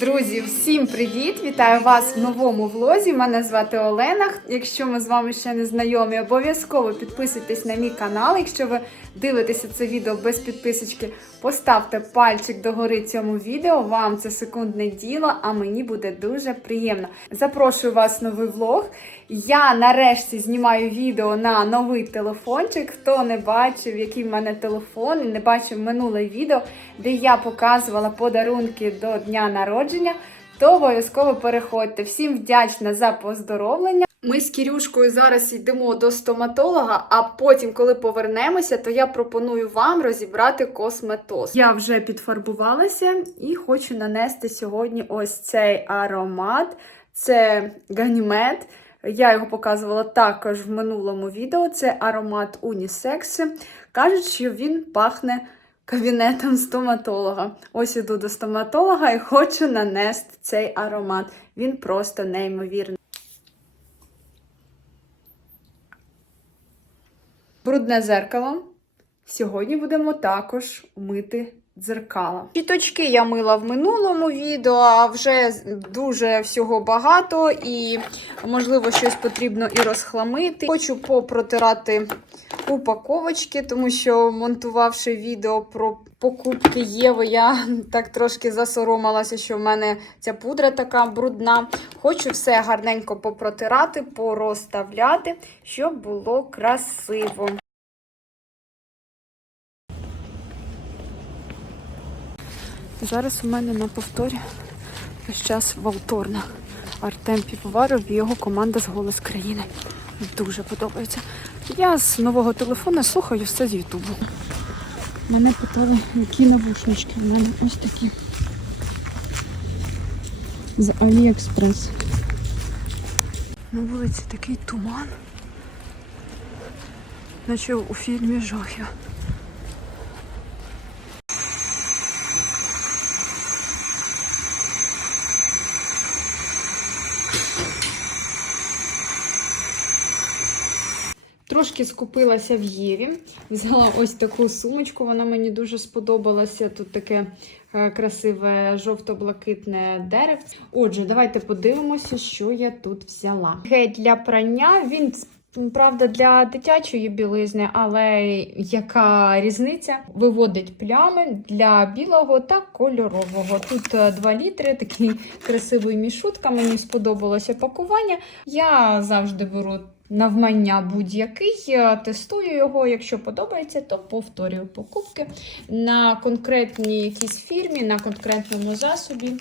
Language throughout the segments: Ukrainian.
Друзі, всім привіт! Вітаю вас в новому влозі. Мене звати Олена. Якщо ми з вами ще не знайомі, обов'язково підписуйтесь на мій канал. Якщо ви дивитеся це відео без підписочки, поставте пальчик догори цьому відео. Вам це секундне діло, а мені буде дуже приємно. Запрошую вас в новий влог. Я нарешті знімаю відео на новий телефончик. Хто не бачив, який в мене телефон, і не бачив минуле відео, де я показувала подарунки до дня народження, то обов'язково переходьте. Всім вдячна за поздоровлення. Ми з Кірюшкою зараз йдемо до стоматолога, а потім, коли повернемося, то я пропоную вам розібрати косметоз. Я вже підфарбувалася і хочу нанести сьогодні ось цей аромат. Це ганімед. Я його показувала також в минулому відео. Це аромат унісекс. Кажуть, що він пахне кабінетом стоматолога. Ось іду до стоматолога і хочу нанести цей аромат. Він просто неймовірний. Брудне зеркало. Сьогодні будемо також мити дзеркала. Щіточки я мила в минулому відео, а вже дуже всього багато і, можливо, щось потрібно і розхламити. Хочу попротирати упаковочки, тому що монтувавши відео про покупки Єви, я так трошки засоромилася, що в мене ця пудра така брудна. Хочу все гарненько попротирати, порозставляти, щоб було красиво. Зараз у мене на повторі весь час Валторна. Артем Півоваров і його команда з Голос країни. Дуже подобається. Я з нового телефону слухаю все з Ютубу. Мене питали, які навушнички в мене ось такі. З Аліекспрес. На вулиці такий туман. Наче у фільмі жахів. Трошки скупилася в Єві. Взяла ось таку сумочку, вона мені дуже сподобалася. Тут таке е, красиве жовто-блакитне дерево. Отже, давайте подивимося, що я тут взяла. Гель для прання. Він Правда, для дитячої білизни, але яка різниця? Виводить плями для білого та кольорового. Тут 2 літри, такий красивий мішутка. Мені сподобалося пакування. Я завжди беру навмання будь-який, тестую його. Якщо подобається, то повторюю покупки на конкретній якійсь фірмі, на конкретному засобі.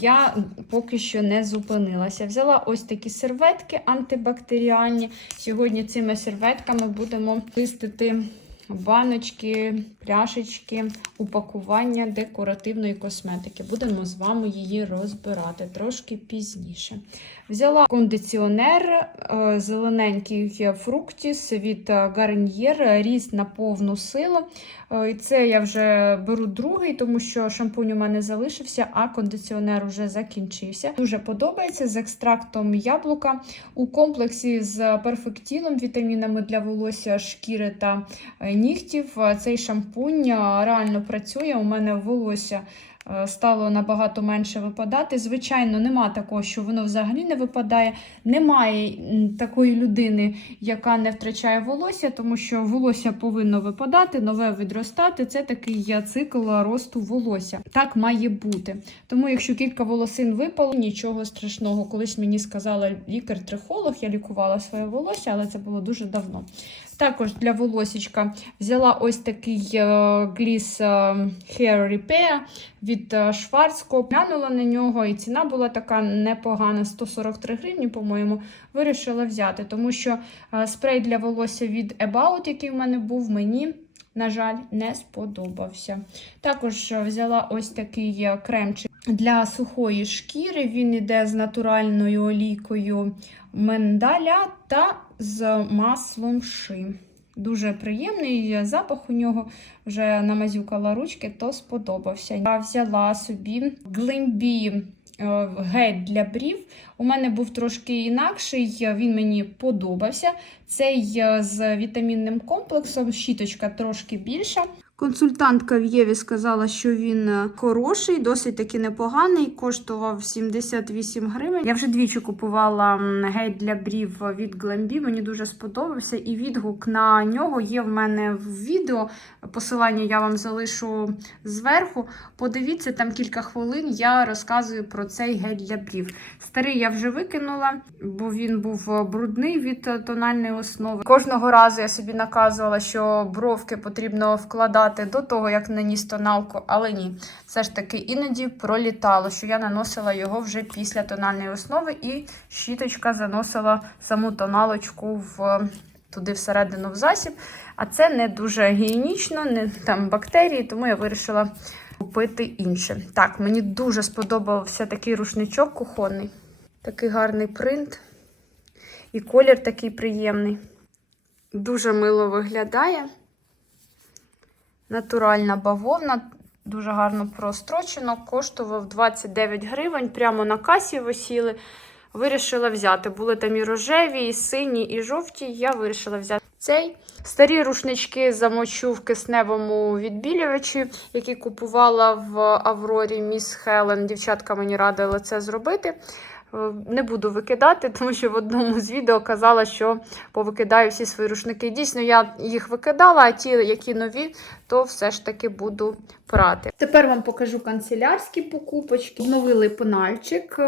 Я поки що не зупинилася. Взяла ось такі серветки антибактеріальні. Сьогодні цими серветками будемо чистити баночки, пляшечки, упакування декоративної косметики. Будемо з вами її розбирати трошки пізніше. Взяла кондиціонер е, зелененький фруктіс від Garnier, ріст на повну силу. Е, І це я вже беру другий, тому що шампунь у мене залишився, а кондиціонер вже закінчився. Дуже подобається з екстрактом яблука у комплексі з перфектілом, вітамінами для волосся, шкіри та е, нігтів. Е, Цей шампунь е, реально працює. У мене волосся. Е, Стало набагато менше випадати. Звичайно, нема такого, що воно взагалі не випадає. Немає такої людини, яка не втрачає волосся, тому що волосся повинно випадати, нове відростати. Це такий є цикл росту волосся. Так має бути. Тому, якщо кілька волосин випало, нічого страшного. Колись мені сказала лікар-трихолог, я лікувала своє волосся, але це було дуже давно. Також для волосічка взяла ось такий е, Gliss е, Hair Repair від е, Schwarzkopf. Глянула на нього, і ціна була така непогана, 143 гривні, по-моєму. Вирішила взяти, тому що е, спрей для волосся від About, який в мене був, мені. На жаль, не сподобався. Також е, взяла ось такий е, кремчик для сухої шкіри. Він іде з натуральною олійкою мендаля та з маслом ши. Дуже приємний запах у нього. Вже намазюкала ручки, то сподобався. Я взяла собі Глимбі е, гель для брів. У мене був трошки інакший, він мені подобався. Цей е, з вітамінним комплексом, щіточка трошки більша. Консультантка в Єві сказала, що він е, хороший, досить таки непоганий, коштував 78 гривень. Я вже двічі купувала гель для брів від Glambi, мені дуже сподобався, і відгук на нього є в мене в відео. Посилання я вам залишу зверху. Подивіться там кілька хвилин. Я розказую про цей гель для брів. Старий я вже викинула, бо він був е, брудний від е, тональної основи. Кожного разу я собі наказувала, що бровки потрібно вкладати до того, як наніс тоналку, але ні. Все ж таки іноді пролітало, що я наносила його вже після тональної основи, і щіточка заносила саму тоналочку в туди всередину в засіб. А це не дуже гігієнічно, не там бактерії, тому я вирішила купити інше. Так, мені дуже сподобався такий рушничок кухонний. Такий гарний принт. І колір такий приємний. Дуже мило виглядає. Натуральна бавовна, дуже гарно прострочено, коштував 29 гривень. Прямо на касі висіли. Вирішила взяти. Були там і рожеві, і сині, і жовті. Я вирішила взяти цей. Старі рушнички замочу в кисневому відбілювачі, які купувала в Аврорі Міс Хелен. Дівчатка мені радили це зробити. Е, Не буду викидати, тому що в одному з відео казала, що повикидаю всі свої рушники. Дійсно, я їх викидала, а ті, які нові, то все ж таки буду прати. Тепер вам покажу канцелярські покупочки. Обновили пенальчик.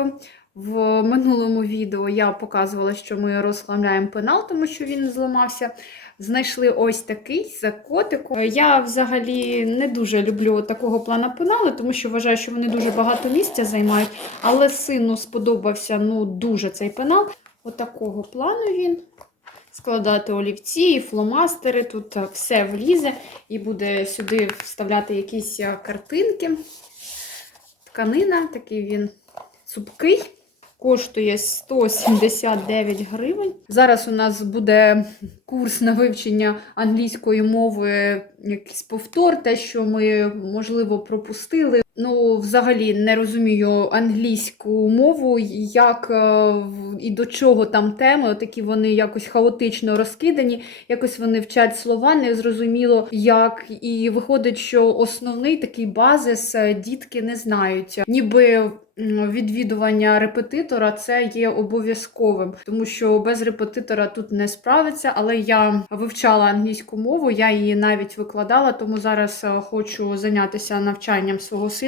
В минулому відео я показувала, що ми розхламляємо пенал, тому що він зламався. Знайшли ось такий за котику. Я взагалі не дуже люблю такого плана пенали, тому що вважаю, що вони дуже багато місця займають. Але сину сподобався ну, дуже цей пенал. Отакого плану він. Складати олівці, фломастери, тут е, все влізе, і буде сюди вставляти якісь е, картинки. Тканина, такий він цупкий. Коштує 179 гривень. Зараз у нас буде курс на вивчення англійської мови, якийсь повтор, те, що ми, можливо, пропустили. Ну, взагалі не розумію англійську мову, як е, і до чого там теми. Такі вони якось хаотично розкидані, якось вони вчать слова, не зрозуміло як. І виходить, що основний такий базис е, дітки не знають. Ніби відвідування репетитора це є обов'язковим, тому що без репетитора тут не справиться. Але я вивчала англійську мову, я її навіть викладала, тому зараз е, хочу зайнятися навчанням свого сина,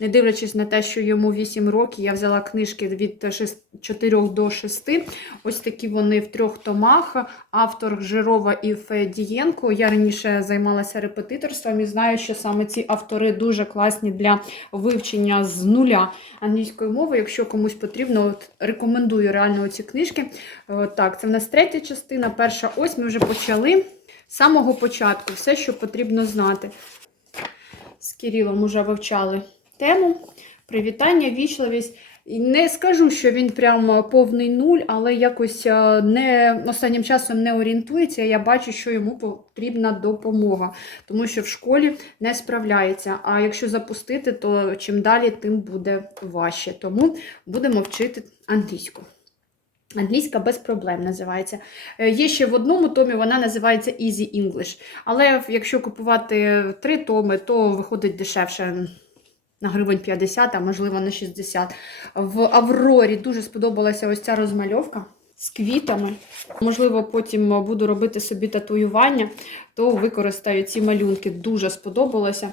не дивлячись на те, що йому 8 років. Я взяла книжки від 4 до 6. Ось такі вони в трьох томах. Автор Жирова і Федієнко. Я раніше займалася репетиторством і знаю, що саме ці автори дуже класні для вивчення з нуля англійської мови. Якщо комусь потрібно, от рекомендую реально ці книжки. Е, Так, це в нас третя частина, перша ось ми вже почали. З самого початку все, що потрібно знати. З Кирилом вже вивчали тему. Привітання, вічливість. Не скажу, що він прям повний нуль, але якось е, не останнім часом не орієнтується. Я бачу, що йому потрібна допомога, тому що в школі не справляється. А якщо запустити, то чим далі, тим буде важче. Тому будемо вчити англійську. Англійська без проблем називається. Е, Є ще в одному томі, вона називається Easy English. Але якщо купувати три томи, то виходить дешевше на гривень 50, а можливо на 60. В Аврорі дуже сподобалася ось ця розмальовка з квітами. Можливо, потім буду робити собі татуювання, то використаю ці малюнки. Дуже сподобалося.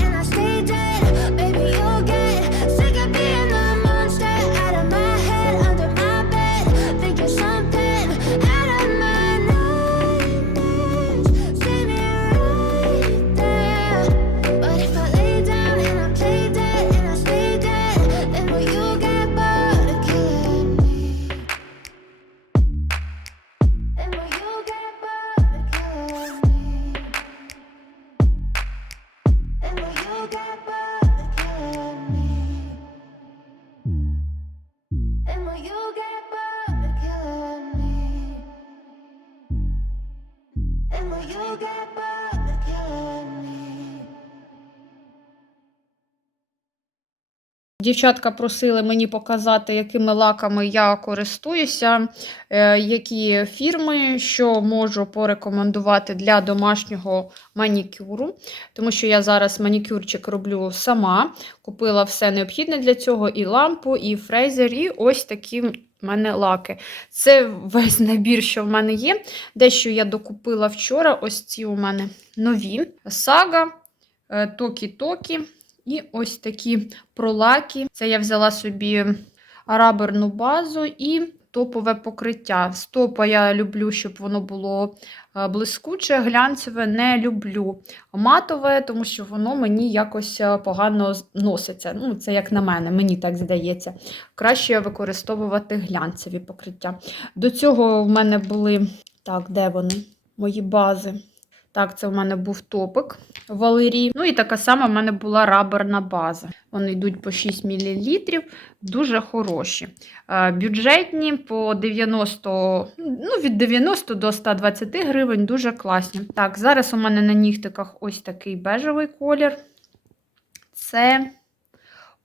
you get Дівчатка просили мені показати, якими лаками я користуюся, е, які фірми, що можу порекомендувати для домашнього манікюру. Тому що я зараз манікюрчик роблю сама. Купила все необхідне для цього: і лампу, і фрезер, і ось такі в мене лаки. Це весь набір, що в мене є. Дещо я докупила вчора. Ось ці у мене нові. Сага, е, Токі-Токі. І ось такі пролаки. Це я взяла собі раберну базу і топове покриття. З топа я люблю, щоб воно було е, блискуче, глянцеве не люблю. Матове, тому що воно мені якось е, погано носиться. Ну, це як на мене, мені так здається. Краще використовувати глянцеві покриття. До цього в мене були. Так, де вони? Мої бази. Так, це в мене був топик Валерій. Ну і така сама в мене була раберна база. Вони йдуть по 6 мл, дуже хороші. Е, Бюджетні по 90, ну від 90 до 120 гривень, дуже класні. Так, зараз у мене на нігтиках ось такий бежевий колір. Це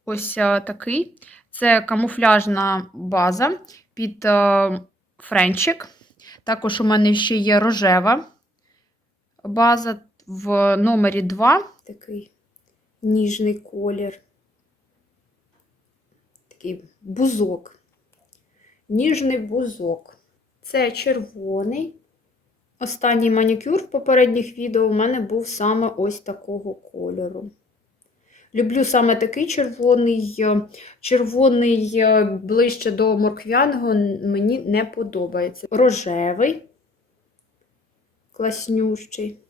ось е, такий. Це камуфляжна база під е, френчик. Також у мене ще є рожева база в номері 2. Такий ніжний колір. Такий бузок. Ніжний бузок. Це червоний. Останній манікюр в попередніх відео у мене був саме ось такого кольору. Люблю саме такий червоний. е, Червоний е, ближче до морквяного мені не подобається. Рожевий, класнющий.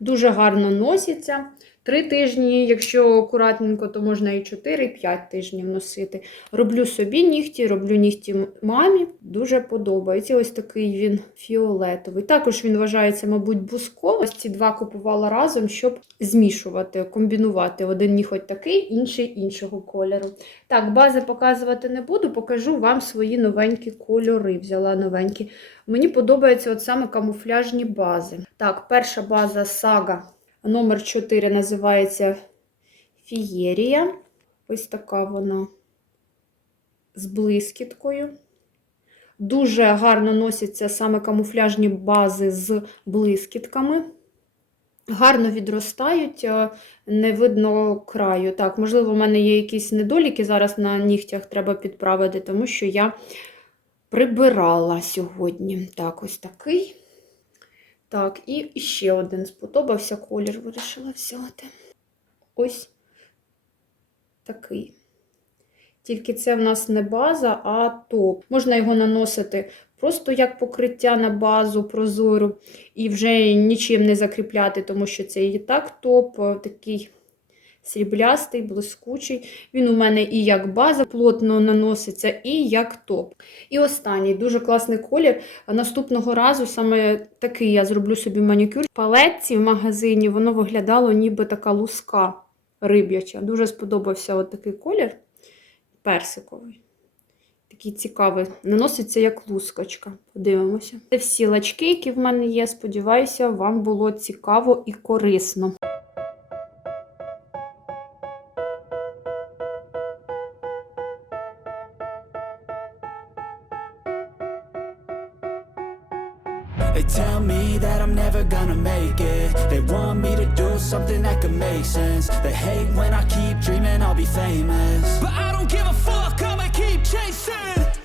Дуже гарно носиться. Три тижні, якщо акуратненько, то можна і 4-5 тижнів носити. Роблю собі нігті, роблю нігті мамі. Дуже подобається. Ось такий він фіолетовий. Також він вважається, мабуть, бусковий. Ось ці два купувала разом, щоб змішувати, комбінувати. Один ніхоть такий, інший іншого кольору. Так, бази показувати не буду, покажу вам свої новенькі кольори. Взяла новенькі. Мені подобаються от саме камуфляжні бази. Так, перша база сага Номер 4 називається Фієрія. Ось така вона з блискіткою. Дуже гарно носяться саме камуфляжні бази з блискітками. Гарно відростають, не видно краю. Так, можливо, в мене є якісь недоліки зараз на нігтях треба підправити, тому що я прибирала сьогодні. Так, ось такий. Так, і ще один сподобався колір, вирішила взяти. Ось такий. Тільки це в нас не база, а топ. Можна його наносити просто як покриття на базу прозору і вже нічим не закріпляти, тому що це і так топ, такий сріблястий, блискучий. Він у мене і як база плотно наноситься, і як топ. І останній дуже класний колір. Наступного разу саме такий я зроблю собі манікюр. В палетці в магазині воно виглядало ніби така луска риб'яча. Дуже сподобався от такий колір персиковий. Такий цікавий. Наноситься як лускочка. Подивимося. Це всі лачки, які в мене є. Сподіваюся, вам було цікаво і корисно. Never gonna make it. They want me to do something that could make sense. They hate when I keep dreaming I'll be famous. But I don't give a fuck, I'ma keep chasing.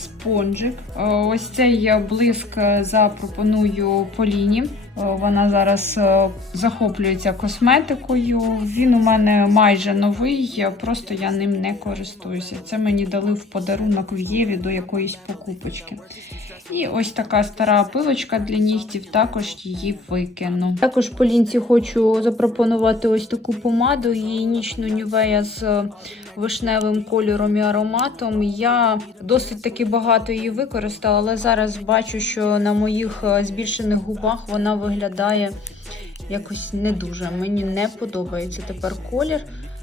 спонжик. Е, Ось цей блиск е, запропоную Поліні. Е, Вона зараз захоплюється косметикою. Він у мене майже новий, просто я ним не користуюся. Це мені дали в подарунок в Єві до якоїсь покупочки. І ось така стара пилочка для нігтів, також її викину. Також Полінці хочу запропонувати ось таку помаду. Її нічну нювея з вишневим кольором і ароматом. Я досить таки багато її використала, але зараз бачу, що на моїх е, збільшених губах вона виглядає якось не дуже. Мені не подобається тепер колір.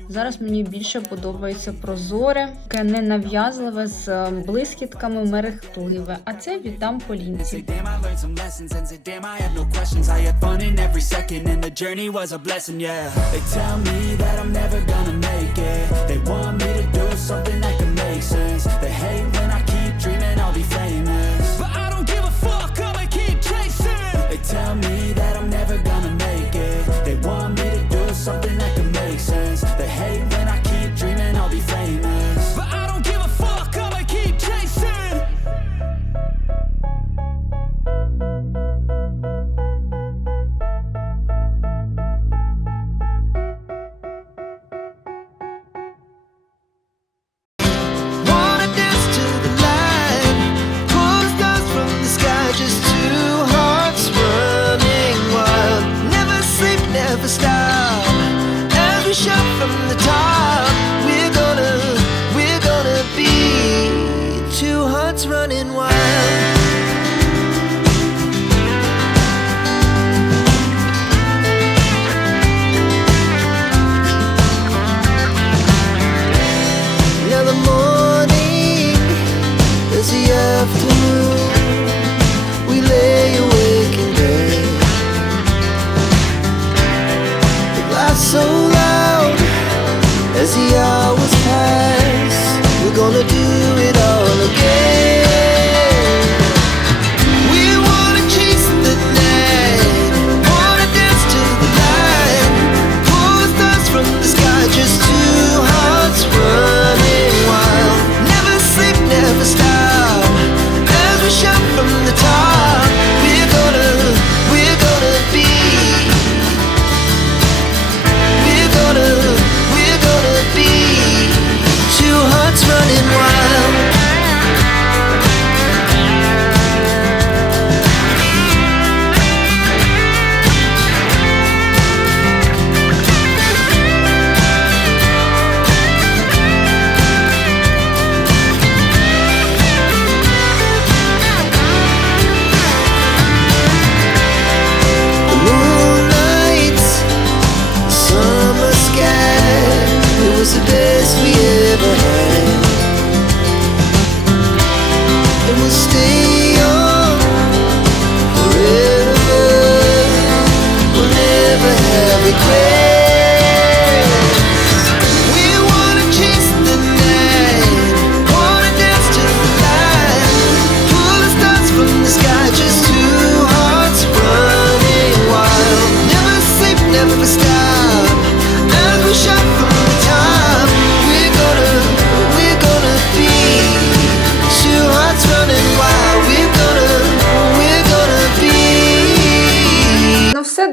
Зараз мені більше подобається прозоре, таке ненав'язливе з е, блискітками мерехтливе. А це віддам Полінці. They tell me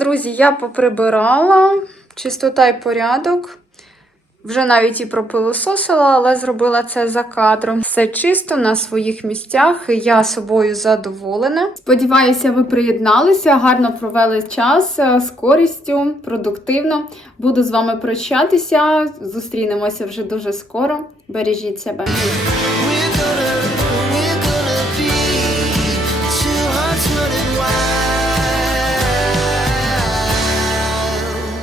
друзі, я поприбирала. Чистота і порядок. Вже навіть і пропилососила, але зробила це за кадром. Все чисто на своїх місцях. Я собою задоволена. Сподіваюся, ви приєдналися, гарно провели час е, з користю, продуктивно. Буду з вами прощатися. Зустрінемося вже дуже скоро. Бережіть себе.